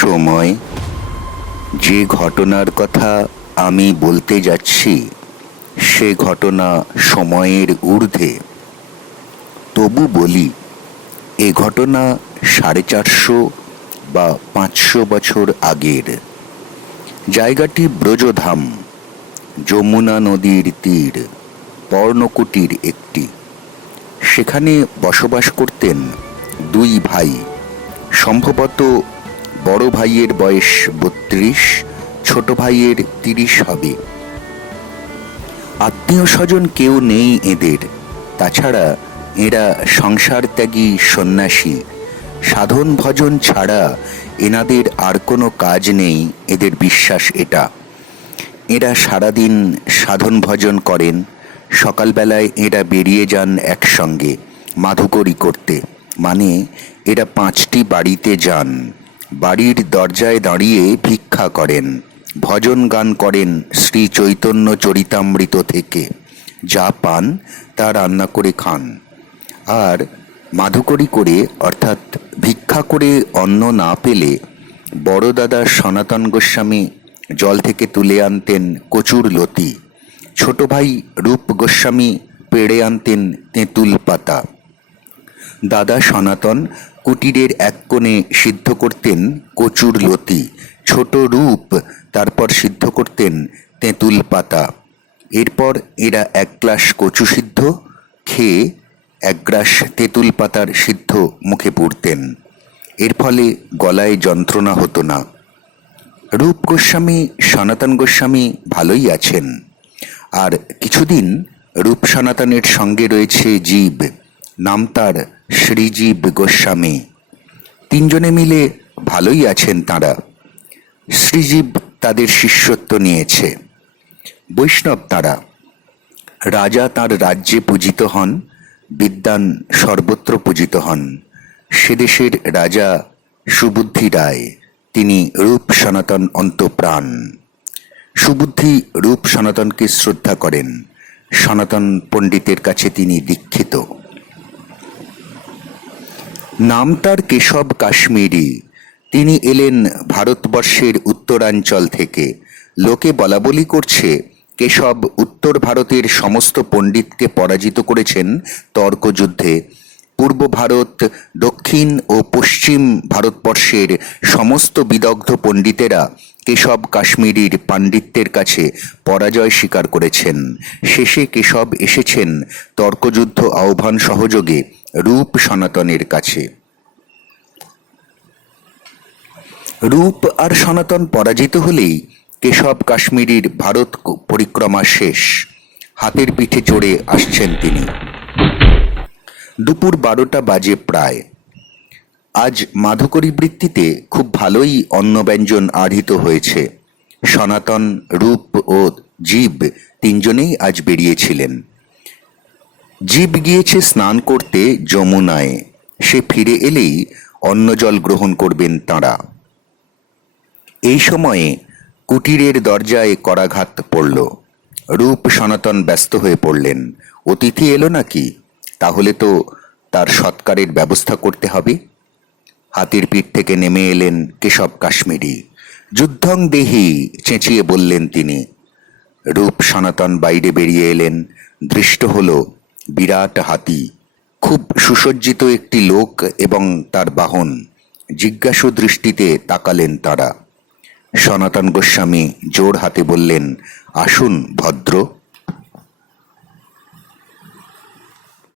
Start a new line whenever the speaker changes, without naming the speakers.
সময় যে ঘটনার কথা আমি বলতে যাচ্ছি, সে ঘটনা সময়ের ঊর্ধ্বে। তবু বলি, এ ঘটনা সাড়ে চারশো বা পাঁচশো বছর আগের। জায়গাটি ব্রজধাম, যমুনা নদীর তীর, পর্ণকুটির একটি। সেখানে বসবাস করতেন দুই ভাই, সম্ভবত বড় ভাইয়ের বয়স বত্রিশ, ছোট ভাইয়ের তিরিশ হবে। আত্মীয় স্বজন কেউ নেই এদের। তাছাড়া এরা সংসার ত্যাগী সন্ন্যাসী। সাধন ভজন ছাড়া এনাদের আর কোনো কাজ নেই, এদের বিশ্বাস এটা। এরা সারাদিন সাধন ভজন করেন, সকালবেলায় এরা বেরিয়ে যান একসঙ্গে মাধুকরি করতে। মানে এরা পাঁচটি বাড়িতে যান। বাড়ির দরজায় দাঁড়িয়ে ভিক্ষা করেন, ভজন গান করেন শ্রী চৈতন্য চরিতামৃত থেকে। যা পান, তা রান্না করে খান। আর মাধুকরি করে, অর্থাৎ ভিক্ষা করে অন্ন না পেলে বড় দাদা সনাতন গোস্বামী জল থেকে তুলে আনতেন কচুর লতি। ছোট ভাই রূপ গোস্বামী পেড়ে আনতেন তেঁতুল পাতা। দাদা সনাতন কুটিরের এক কোণে সিদ্ধ করতেন কচুর লতি, ছোট রূপ, তারপর সিদ্ধ করতেন তেঁতুল পাতা। এরপর এরা এক গ্লাস কচু সিদ্ধ খেয়ে এক গ্রাস তেঁতুল পাতার সিদ্ধ মুখে পুড়তেন। এর ফলে গলায় যন্ত্রণা হতো না। রূপ গোস্বামী, সনাতন গোস্বামী ভালোই আছেন। আর কিছুদিন রূপ সনাতনের সঙ্গে রয়েছে জীব। নাম তার শ্রীজীব গোস্বামী। তিনজনে মিলে ভালোই আছেন তাঁরা। শ্রীজীব তাদের শিষ্যত্ব নিয়েছে। বৈষ্ণব তাঁরা। রাজা তার রাজ্যে পূজিত হন বিদ্যান সর্বত্র পূজিত হন। সে দেশের রাজা সুবুদ্ধি রায়, তিনি রূপ সনাতন অন্তপ্রাণ। সুবুদ্ধি রূপ সনাতনকে শ্রদ্ধা করেন। সনাতন পণ্ডিতের কাছে তিনি দীক্ষিত। নাম তার কেশব কাশ্মীরি। তিনি এলেন ভারতবর্ষের উত্তরাঞ্চল থেকে। লোকে বলাবলি করছে, কেশব উত্তর ভারতের সমস্ত পণ্ডিতকে পরাজিত করেছেন তর্কযুদ্ধে। পূর্ব ভারত, দক্ষিণ ও পশ্চিম ভারতবর্ষের সমস্ত বিদগ্ধ পণ্ডিতেরা কেশব কাশ্মীরির পাণ্ডিত্যের কাছে পরাজয় স্বীকার করেছেন। শেষে কেশব এসেছেন তর্কযুদ্ধ আহ্বান সহযোগে রূপ সনাতনের কাছে। রূপ আর সনাতন পরাজিত হলেই কেশব কাশ্মীরির ভারত পরিক্রমা শেষ। হাতের পিঠে চড়ে আসছেন তিনি। দুপুর বারোটা বাজে প্রায়। আজ মাধুকরী বৃত্তিতে খুব ভালোই অন্নব্যঞ্জন আহৃত হয়েছে। সনাতন, রূপ ও জীব তিনজনেই আজ বেরিয়েছিলেন। জীব গিয়েছে স্নান করতে যমুনায়। সে ফিরে এলেই অন্ন জল গ্রহণ করবেন তাঁরা। এই সময়ে কুটিরের দরজায় করাঘাত পড়ল। রূপ সনাতন ব্যস্ত হয়ে পড়লেন। অতিথি এলো নাকি? তাহলে তো তার সৎকারের ব্যবস্থা করতে হবে। হাতির পিঠ থেকে নেমে এলেন কেশব কাশ্মীরি। যুদ্ধং দেহি, চেঁচিয়ে বললেন তিনি। রূপ সনাতন বাইরে বেরিয়ে এলেন, দৃষ্ট হল বিরাট হাতি। খুব সুসজ্জিত একটি লোক এবং তার বাহন। জিজ্ঞাসু দৃষ্টিতে তাকালেন তারা। সনাতন গোস্বামী জোর হাতে বললেন, আসুন ভদ্র।